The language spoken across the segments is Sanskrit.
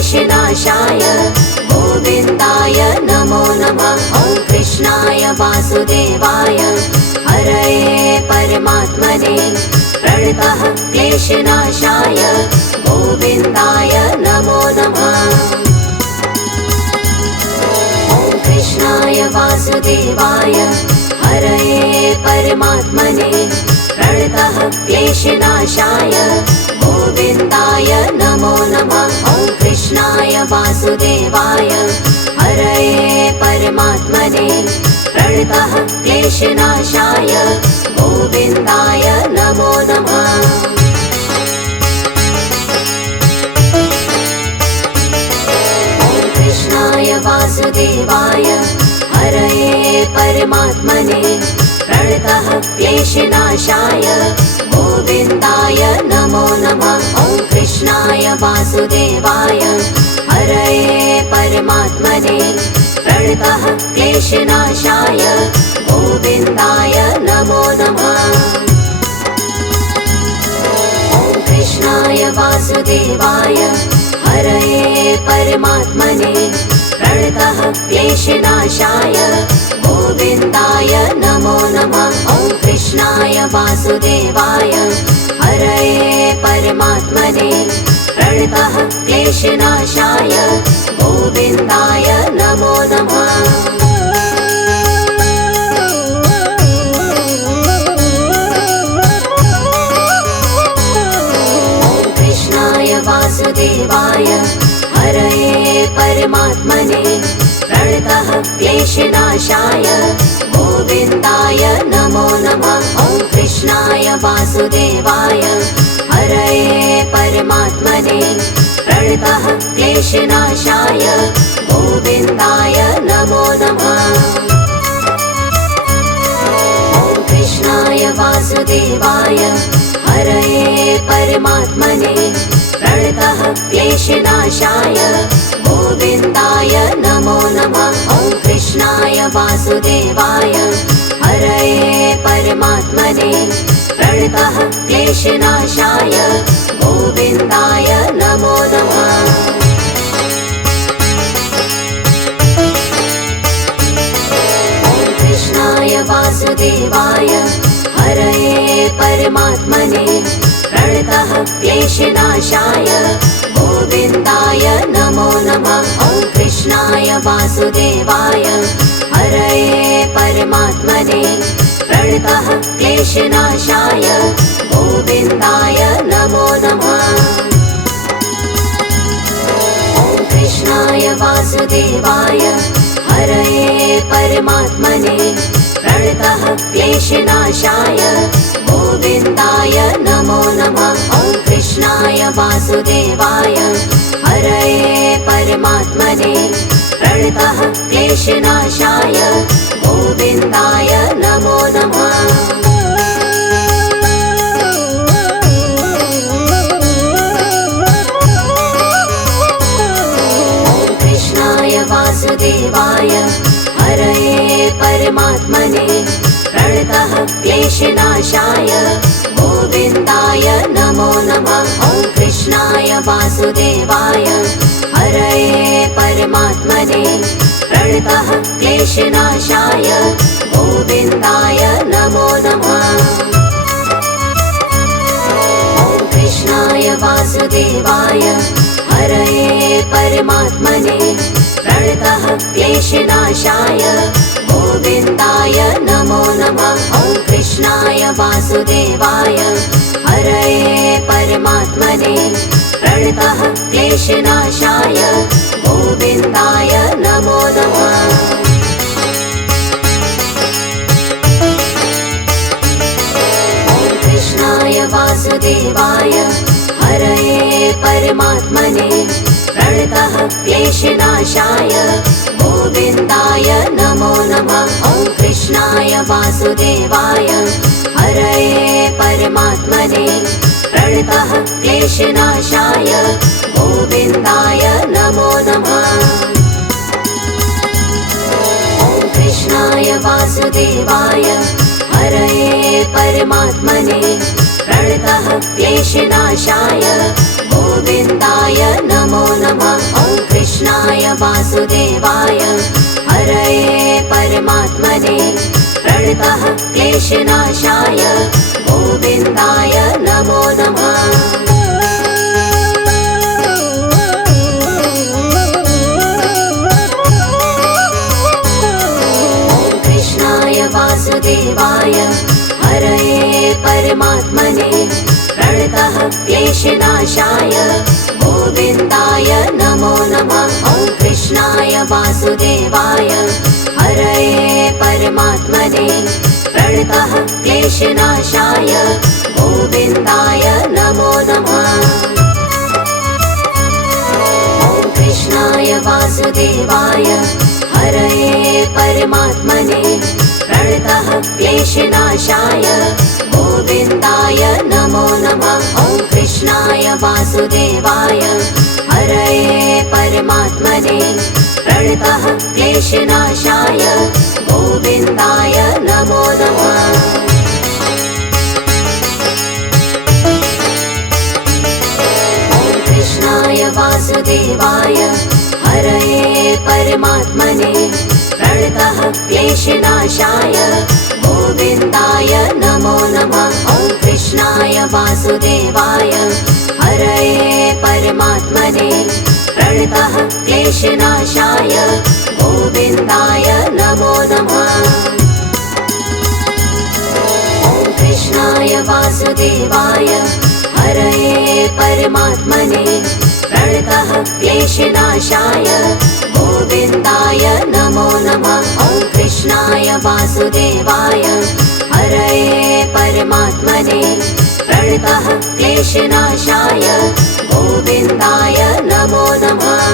क्लेशनाशाय गोविन्दाय नमो नमः। ॐ कृष्णाय वासुदेवाय हरये परमात्मने प्रणतः क्लेशनाशाय गोविन्दाय नमो नमः। ॐ कृष्णाय वासुदेवाय हरये परमात्मने प्रणतः क्लेशनाशाय गोविन्दाय नमो नमः। ॐ कृष्णाय वासुदेवाय हरये परमात्मने प्रणतः क्लेशनाशाय गोविन्दाय नमो नमः। ॐ कृष्णाय वासुदेवाय हरये परमात्मने प्रणतः क्लेशनाशाय गोविन्दाय नमो नमः। ॐ कृष्णाय वासुदेवाय हरये परमात्मने प्रणतः क्लेशनाशाय गोविन्दाय नमो नमः। ॐ कृष्णाय वासुदेवाय हरये परमात्मने प्रणतः क्लेशनाशाय गोविन्दाय नमो नमः। ॐ कृष्णाय वासुदेवाय हरये परमात्मने प्रणतः क्लेशनाशाय गोविन्दाय नमो नमः। ॐ कृष्णाय वासुदेवाय हरये परमात्मने प्रणतः क्लेशनाशाय गोविन्दाय नमो नमः। ॐ कृष्णाय वासुदेवाय हरये परमात्मने प्रणतः क्लेशनाशाय गोविन्दाय नमो नमः। ॐ कृष्णाय वासुदेवाय हरये परमात्मने प्रणतः क्लेशनाशाय गोविन्दाय नमो नमः। ॐ कृष्णाय वासुदेवाय हरये परमात्मने प्रणतः क्लेशनाशाय गोविन्दाय नमो नमः। ॐ कृष्णाय वासुदेवाय हरये परमात्मने प्रणतः क्लेशनाशाय गोविन्दाय नमो नमः। ॐ कृष्णाय वासुदेवाय हरये परमात्मने प्रणतः क्लेशनाशाय गोविन्दाय नमो नमः। ॐ कृष्णाय वासुदेवाय हरये परमात्मने प्रणतः क्लेशनाशाय गोविन्दाय नमो नमः। ॐ कृष्णाय वासुदेवाय हरये परमात्मने प्रणतः क्लेशनाशाय गोविन्दाय नमो नमः। ॐ कृष्णाय वासुदेवाय हरये परमात्मने प्रणतः क्लेशनाशाय गोविन्दाय नमो नमः। ॐ कृष्णाय वासुदेवाय हरये परमात्मने प्रणतः क्लेशनाशाय गोविन्दाय नमो नमः। ॐ कृष्णाय वासुदेवाय हरये परमात्मने प्रणतः क्लेशनाशाय गोविन्दाय नमो नमः। ॐ कृष्णाय वासुदेवाय हरये परमात्मने प्रणतः क्लेशनाशाय गोविन्दाय नमो नमः। ॐ कृष्णाय वासुदेवाय हरये परमात्मने प्रणतः क्लेशनाशाय गोविन्दाय नमो नमः। ॐ कृष्णाय वासुदेवाय हरये परमात्मने प्रणतः क्लेशनाशाय गोविन्दाय नमो नमः। ॐ कृष्णाय वासुदेवाय हरये परमात्मने प्रणतः क्लेशनाशाय गोविन्दाय नमो नमः। वासुदेवाय हरये परमात्मने प्रणतः क्लेशनाशाय गोविन्दाय नमो नमः। वासुदेवाय हरये परमात्मने प्रणतः क्लेशनाशाय गोविन्दाय नमो नमः। ॐ कृष्णाय वासुदेवाय हरये परमात्मने प्रणतः क्लेशनाशाय गोविन्दाय नमो नमः। ॐ कृष्णाय वासुदेवाय हरये परमात्मने प्रणतः क्लेशनाशाय गोविन्दाय नमो नमः। ॐ कृष्णाय वासुदेवाय हरये परमात्मने प्रणतः क्लेशनाशाय गोविन्दाय नमो नमः। ॐ कृष्णाय वासुदेवाय हरये परमात्मने प्रणतः क्लेशनाशाय गोविन्दाय नमो नमः। ॐ कृष्णाय वासुदेवाय हरये परमात्मने प्रणतः क्लेशनाशाय गोविन्दाय नमो नमः। ॐ कृष्णाय वासुदेवाय हरये परमात्मने प्रणतः क्लेशनाशाय गोविन्दाय नमो नमः। ॐ कृष्णाय वासुदेवाय हरये परमात्मने प्रणतः क्लेशनाशाय गोविन्दाय नमो नमः।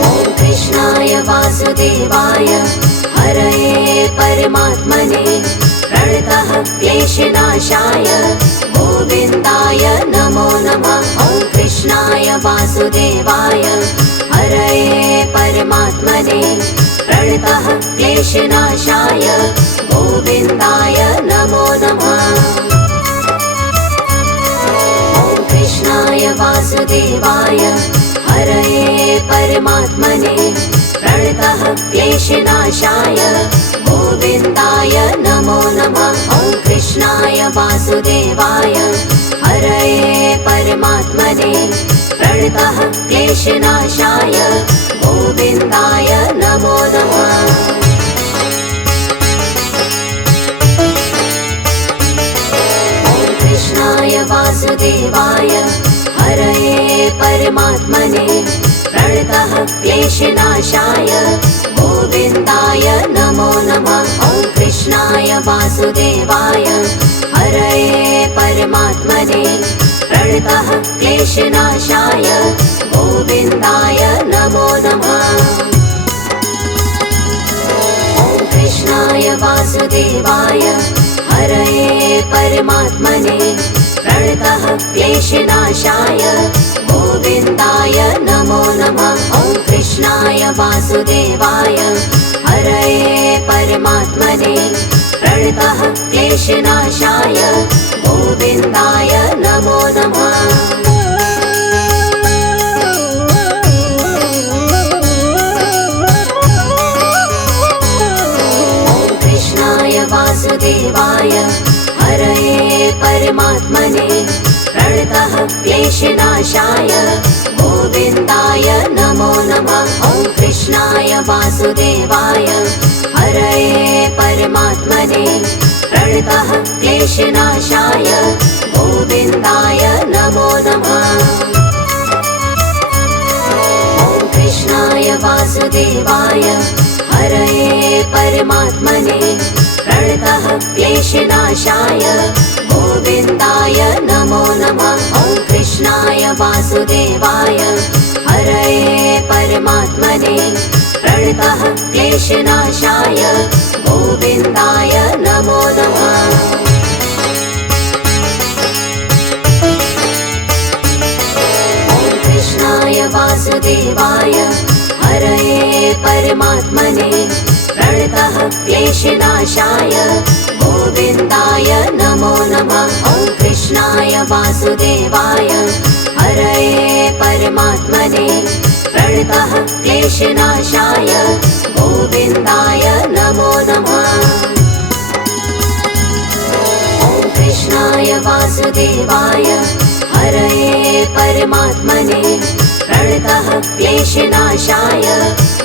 ॐ कृष्णाय वासुदेवाय हरये परमात्मने प्रणतः क्लेशनाशाय गोविन्दाय नमो नमः। ॐ कृष्णाय वासुदेवाय हरये परमात्मने प्रणतः क्लेशनाशाय गोविन्दाय नमो नमः। ॐ कृष्णाय वासुदेवाय हरये परमात्मने प्रणतः क्लेशनाशाय गोविन्दाय नमो नमः। ॐ कृष्णाय वासुदेवाय हरये परमात्मने प्रणतः क्लेशनाशाय गोविन्दाय नमो नमः। ॐ कृष्णाय वासुदेवाय हरये परमात्मने प्रणतः क्लेशनाशाय गोविन्दाय नमो नमः। ॐ कृष्णाय वासुदेवाय हरये परमात्मने प्रणतः क्लेशनाशाय गोविन्दाय नमो नमः। ॐ कृष्णाय वासुदेवाय हरये परमात्मने प्रणतः क्लेशनाशाय गोविन्दाय नमो नमः। ॐ कृष्णाय वासुदेवाय हरये परमात्मने प्रणतः क्लेशनाशाय गोविन्दाय नमो नमः। ॐ कृष्णाय वासुदेवाय हरये परमात्मने प्रणतः क्लेशनाशाय गोविन्दाय नमो नमः। ॐ कृष्णाय वासुदेवाय हरये परमात्मने प्रणतः क्लेशनाशाय गोविन्दाय नमो नमः। ॐ कृष्णाय वासुदेवाय हरये परमात्मने प्रणतः क्लेशनाशाय गोविन्दाय नमो नमः। ॐ कृष्णाय वासुदेवाय हरये परमात्मने प्रणतः क्लेशनाशाय गोविन्दाय नमो नमः। ॐ कृष्णाय वासुदेवाय हरये परमात्मने प्रणतः क्लेशनाशाय गोविन्दाय नमो नमः। ॐ वासुदेवाय हरये परमात्मने प्रणतः क्लेशनाशाय गोविन्दाय नमो नमः। ॐ कृष्णाय वासुदेवाय हरये परमात्मने प्रणतः क्लेशनाशाय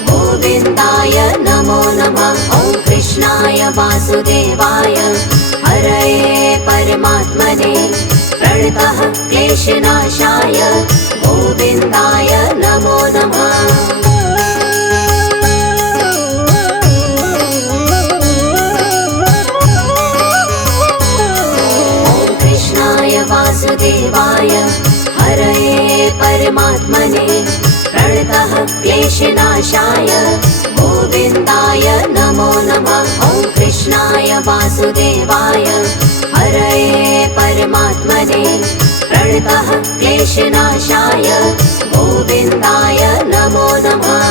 गोविन्दाय नमो नमः। ॐ कृष्णाय वासुदेवाय हरये परमात्मने प्रणतः क्लेशनाशाय गोविन्दाय नमो नमः। ॐ कृष्णाय वासुदेवाय हरये परमात्मने प्रणतः क्लेशनाशाय गोविन्दाय नमो नमः। ॐ कृष्णाय वासुदेवाय हरये परमात्मने प्रणतः क्लेशनाशाय गोविन्दाय नमो नमः।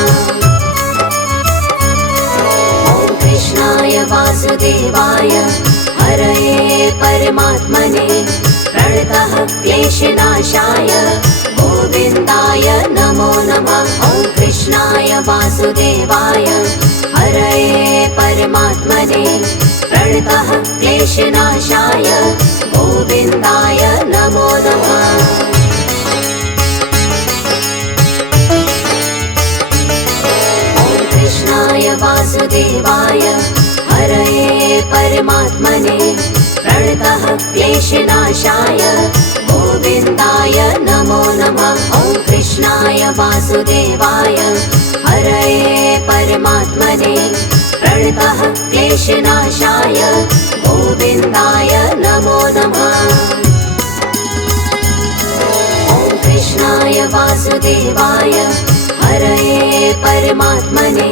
ॐ कृष्णाय वासुदेवाय हरये परमात्मने प्रणतः क्लेशनाशाय गोविन्दाय नमो नमः। ॐ कृष्णाय वासुदेवाय हरये परमात्मने प्रणतः क्लेशनाशाय गोविन्दाय नमो नमः। ॐ कृष्णाय वासुदेवाय हरये परमात्मने प्रणतः क्लेशनाशाय गोविन्दाय नमो नमः। ॐ कृष्णाय वासुदेवाय हरये परमात्मने प्रणतः क्लेशनाशाय गोविन्दाय नमो नमः। ॐ कृष्णाय वासुदेवाय हरये परमात्मने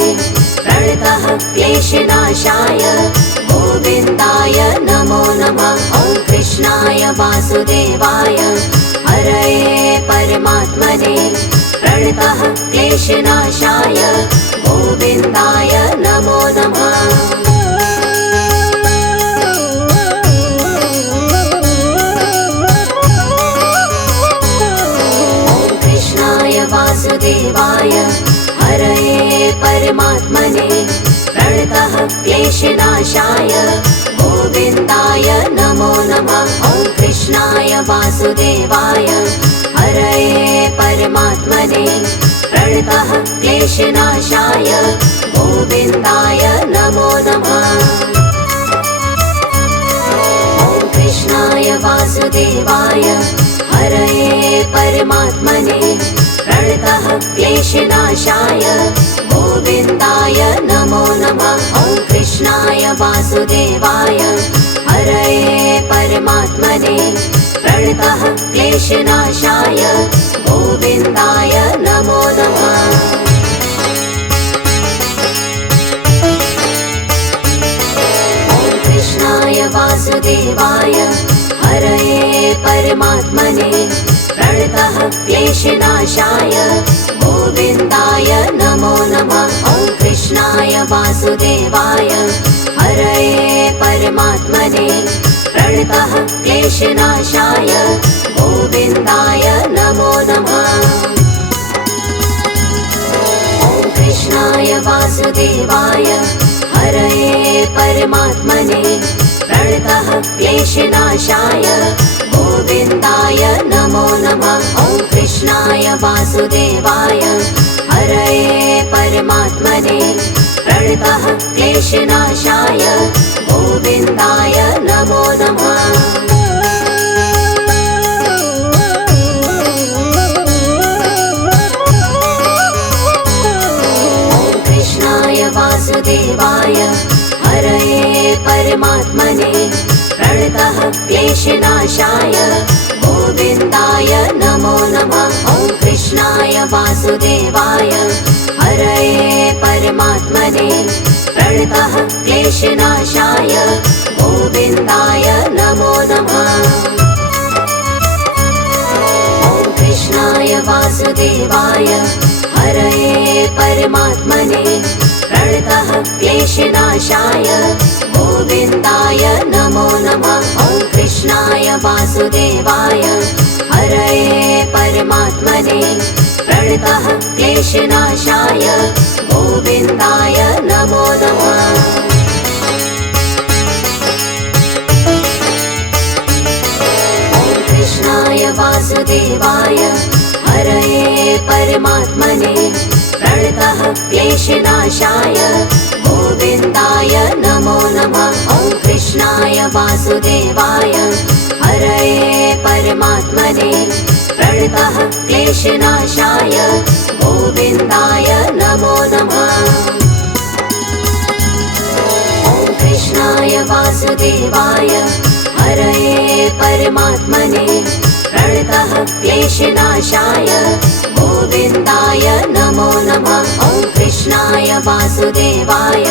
प्रणतः क्लेशनाशाय गोविन्दाय नमो नमः। ॐ कृष्णाय वासुदेवाय हरये परमात्मने प्रणतः क्लेशनाशाय गोविन्दाय नमो नमः। ॐ कृष्णाय वासुदेवाय हरये परमात्मने प्रणतः क्लेशनाशाय गोविन्दाय नमो नमः। ॐ कृष्णाय वासुदेवाय हरये परमात्मने प्रणतः क्लेशनाशाय गोविन्दाय नमो नमः। ॐ कृष्णाय वासुदेवाय हरये परमात्मने प्रणतः क्लेशनाशाय गोविन्दाय नमो नमः। ॐ कृष्णाय वासुदेवाय हरये परमात्मने प्रणतः क्लेशनाशाय गोविन्दाय नमो नमः। ॐ कृष्णाय वासुदेवाय हरये परमात्मने प्रणतः क्लेशनाशाय गोविन्दाय नमो नमः। ॐ कृष्णाय वासुदेवाय हरये परमात्मने प्रणतः क्लेशनाशाय गोविन्दाय नमो नमः। ॐ कृष्णाय वासुदेवाय हरये परमात्मने प्रणतः क्लेशनाशाय गोविन्दाय नमो नमः। ॐ कृष्णाय वासुदेवाय हरये परमात्मने प्रणतः क्लेशनाशाय गोविन्दाय नमो नमः। ॐ कृष्णाय वासुदेवाय हरये परमात्मने प्रणतः क्लेशनाशाय गोविन्दाय नमो नमः। ॐ कृष्णाय वासुदेवाय हरये परमात्मने प्रणतः क्लेशनाशाय गोविन्दाय नमो नमः। ॐ कृष्णाय वासुदेवाय हरये परमात्मने प्रणतः क्लेशनाशाय गोविन्दाय नमो नमः। ॐ कृष्णाय वासुदेवाय वासुदेवाय हरये परमात्मने प्रणतः क्लेशनाशाय गोविन्दाय नमो नमः। कृष्णाय वासुदेवाय हरये परमात्मने प्रणतः क्लेशनाशाय गोविन्दाय नमो नमः। ॐ कृष्णाय वासुदेवाय हरये परमात्मने प्रणतः क्लेशनाशाय गोविन्दाय नमो नमः। ॐ कृष्णाय वासुदेवाय हरये परमात्मने प्रणतः क्लेशनाशाय गोविन्दाय नमो नमः। ॐ कृष्णाय वासुदेवाय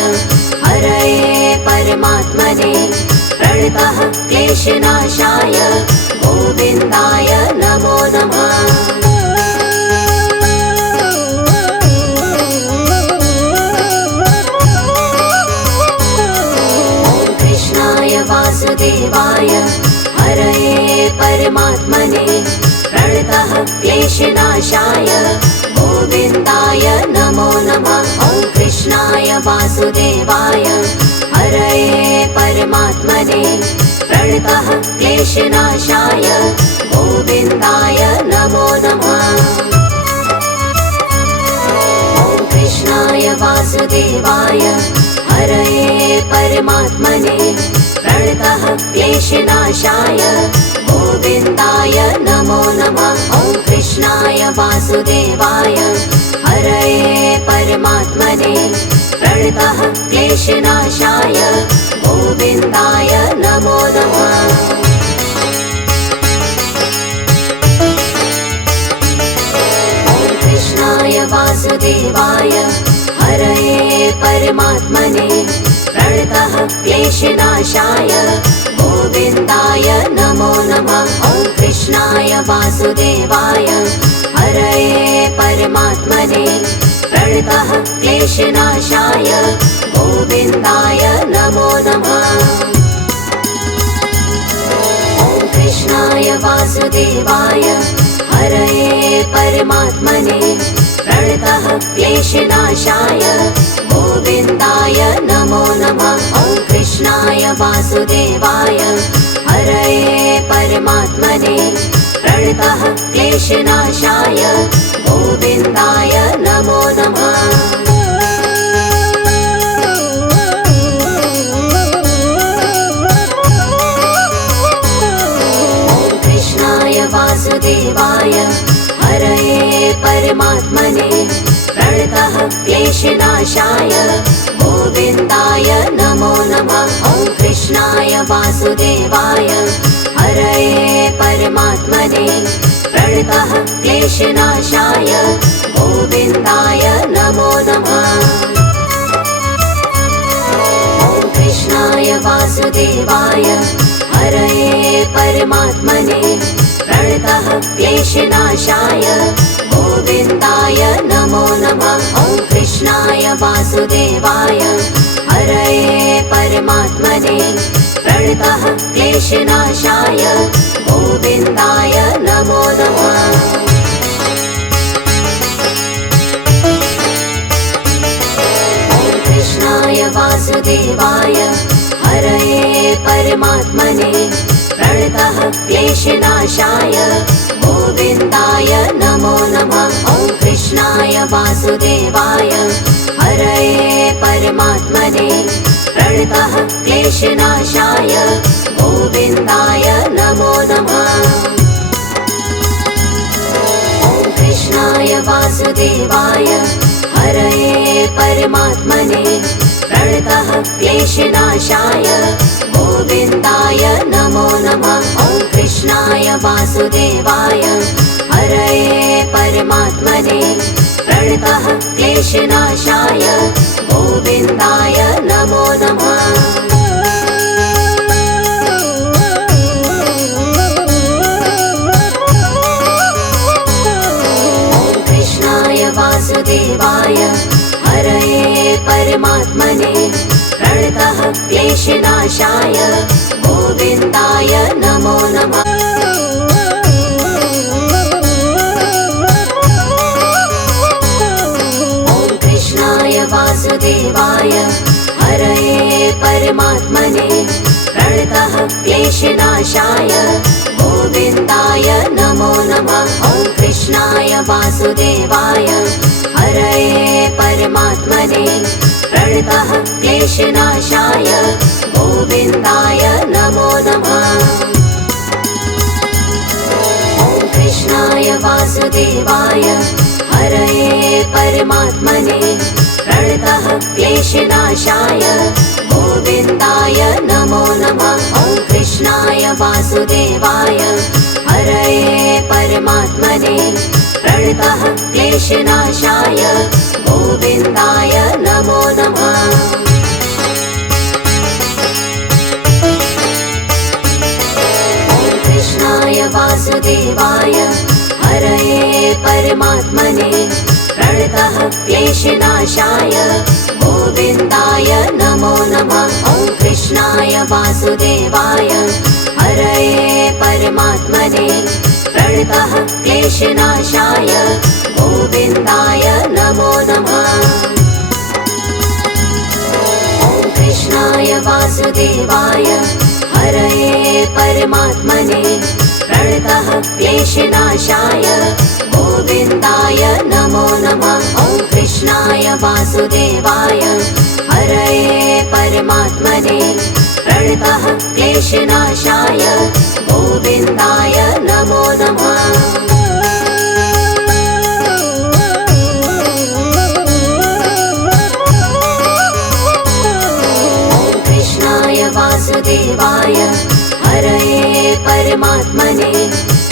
हरये परमात्मने प्रणतः क्लेशनाशाय गोविन्दाय नमो नमः। वासुदेवाय हरये परमात्मने प्रणतः क्लेशनाशाय गोविन्दाय नमो नमः। ॐ कृष्णाय वासुदेवाय हरये परमात्मने प्रणतः क्लेशनाशाय गोविन्दाय नमो नमः। ॐ कृष्णाय वासुदेवाय हरये परमात्मने प्रणतः क्लेशनाशाय गोविन्दाय नमो नमः। ॐ कृष्णाय वासुदेवाय हरये परमात्मने प्रणतः क्लेशनाशाय गोविन्दाय नमो नमः। ॐ कृष्णाय वासुदेवाय हरये परमात्मने प्रणतः क्लेशनाशाय गोविन्दाय नमो नमः। ॐ कृष्णाय वासुदेवाय हरये परमात्मने प्रणतः क्लेशनाशाय गोविन्दाय नमो नमः। ॐ कृष्णाय वासुदेवाय हरये परमात्मने प्रणतः क्लेशनाशाय गोविन्दाय नमो नमः। ॐ कृष्णाय वासुदेवाय हरये परमात्मने प्रणतः क्लेशनाशाय गोविन्दाय नमो नमः। ॐ कृष्णाय वासुदेवाय हरये परमात्मने प्रणतः क्लेशनाशाय गोविन्दाय नमो नमः। ॐ कृष्णाय वासुदेवाय हरये परमात्मने प्रणतः क्लेशनाशाय गोविन्दाय नमो नमः। ॐ कृष्णाय वासुदेवाय हरये परमात्मने प्रणतः क्लेशनाशाय गोविन्दाय नमो नमः। ॐ कृष्णाय वासुदेवाय हरये परमात्मने प्रणतः क्लेशनाशाय गोविन्दाय नमो नमः। ॐ कृष्णाय वासुदेवाय हरये परमात्मने प्रणतः क्लेशनाशाय गोविन्दाय नमो नमः। ॐ कृष्णाय वासुदेवाय हरये परमात्मने प्रणतः क्लेशनाशाय गोविन्दाय नमो नमः। ॐ कृष्णाय वासुदेवाय हरये परमात्मने प्रणतः क्लेशनाशाय गोविन्दाय नमो नमः। ॐ कृष्णाय वासुदेवाय हरये परमात्मने प्रणतः क्लेशनाशाय गोविन्दाय नमो नमः। ॐ कृष्णाय वासुदेवाय हरये परमात्मने प्रणतः क्लेशनाशाय गोविन्दाय नमो नमः। परमात्मने प्रणतः क्लेशनाशाय गोविन्दाय नमो नमः। ॐ कृष्णाय वासुदेवाय हरये परमात्मने प्रणतः क्लेशनाशाय गोविन्दाय नमो नमः। ॐ कृष्णाय वासुदेवाय हरये परमात्मने प्रणतः क्लेशनाशाय गोविन्दाय नमो नमः। ॐ कृष्णाय वासुदेवाय हरये परमात्मने प्रणतः क्लेशनाशाय गोविन्दाय नमो नमः। ॐ कृष्णाय वासुदेवाय हरये परमात्मने प्रणतः क्लेशनाशाय गोविन्दाय नमो नमः। ॐ कृष्णाय वासुदेवाय हरये परमात्मने प्रणतः क्लेशनाशाय गोविन्दाय नमो नमः। ॐ कृष्णाय वासुदेवाय हरये परमात्मने प्रणतः क्लेशनाशाय गोविन्दाय नमो नमः। ॐ कृष्णाय वासुदेवाय हरये परमात्मने प्रणतः क्लेशनाशाय गोविन्दाय नमो नमः। ॐ कृष्णाय वासुदेवाय हरये परमात्मने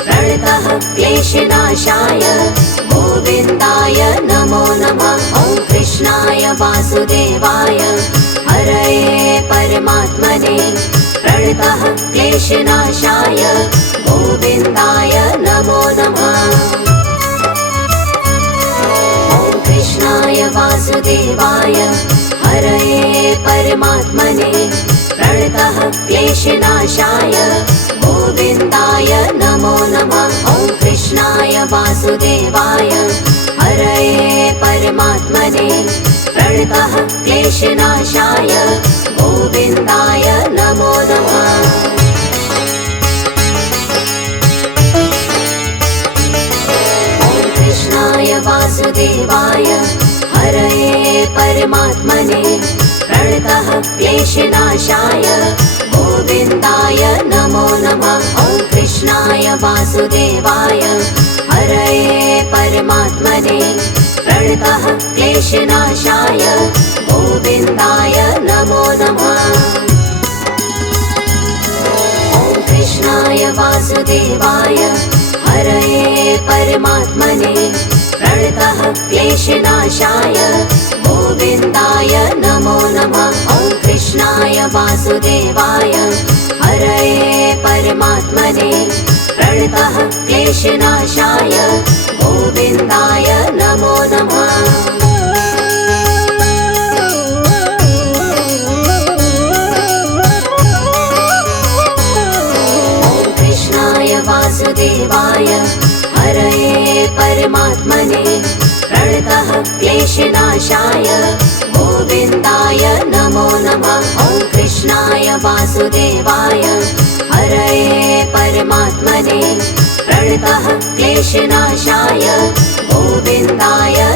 प्रणतः क्लेशनाशाय गोविन्दाय नमो नमः। ॐ कृष्णाय वासुदेवाय हरये परमात्मने प्रणतः क्लेशनाशाय गोविन्दाय नमो नमः। ॐ कृष्णाय वासुदेवाय हरये परमात्मने प्रणतः क्लेशनाशाय गोविन्दाय नमो नमः। ॐ कृष्णाय वासुदेवाय हरये परमात्मने प्रणतः क्लेशनाशाय गोविन्दाय नमो नमः। ॐ कृष्णाय वासुदेवाय हरये परमात्मने प्रणतः क्लेशनाशाय गोविन्दाय नमो नमः। ॐ कृष्णाय वासुदेवाय हरये परमात्मने प्रणतः क्लेशनाशाय गोविन्दाय नमो नमः। ॐ कृष्णाय वासुदेवाय हरये परमात्मने प्रणतः क्लेशनाशाय गोविन्दाय नमो नमः। ॐ कृष्णाय वासुदेवाय हरये परमात्मने प्रणतः क्लेशनाशाय गोविन्दाय नमो नमः। ॐ कृष्णाय वासुदेवाय हरये परमात्मने प्रणतः क्लेशनाशाय गोविन्दाय नमो नमः। ॐ कृष्णाय वासुदेवाय हरये परमात्मने प्रणतः क्लेशनाशाय गोविन्दाय